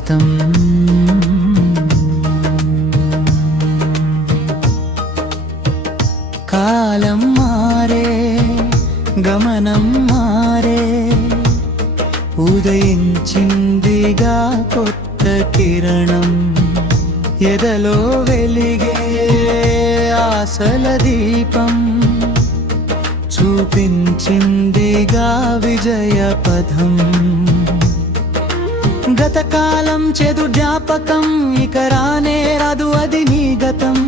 స్వాగతం. కాలం మారే, గమనం మారే, ఉదయించిందిగా కొత్త కిరణం, ఎదలో వెలిగే ఆశల దీపం, చూపించిందిగా విజయ పథం. గతకాలం చెడు జ్ఞాపకం, ఇక రానే రాదు అది నీ గతం.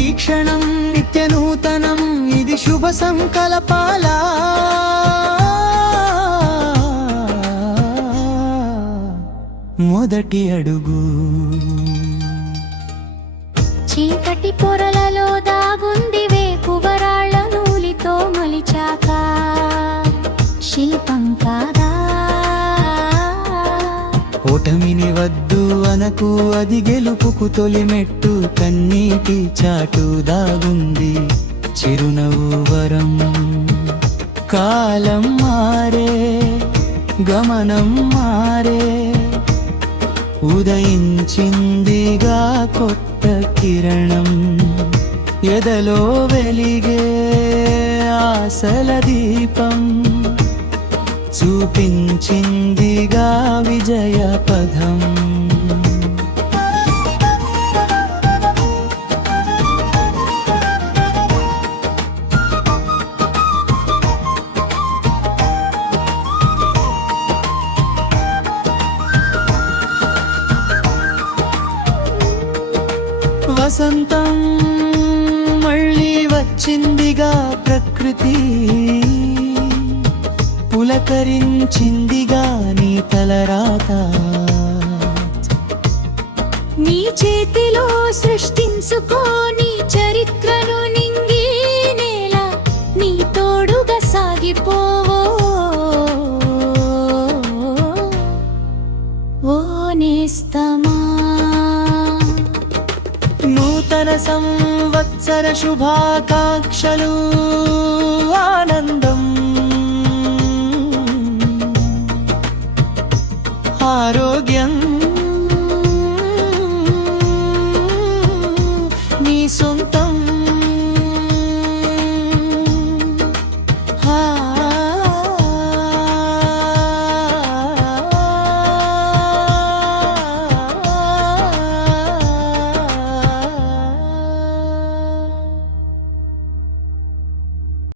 ఈ క్షణం నిత్య నూతనం, ఇది శుభ సంకల్పాల మొదటి అడుగు. చీకటి పొరలలో దాగుంది వేకువరాళ్ల నూలితో మలిచాక శిల్పం కాదా. ఓటమిని వద్దు అనకు, అది గెలుపుకు తొలి మెట్టు. కన్నీటి చాటు దాగుంది చిరునవ్వు వరం. కాలం మారే, గమనం మారే, ఉదయించిందిగా కొత్త కిరణం, ఎదలో వెలిగే ఆశల దీపం, చూపించిందిగా విజయ పథం. వసంతం మళ్ళీ వచ్చిందిగా, ప్రకృతి పులకరించిందిగా నీ తలరాత. నీ చేతిలో సృష్టించుకో నీ చరిత్రను, నింగి నేల నీ తోడుగా సాగిపోవో. ఓ నేస్తమా, నూతన సంవత్సర శుభాకాంక్షలు, ఆనందం ఆరోగ్యం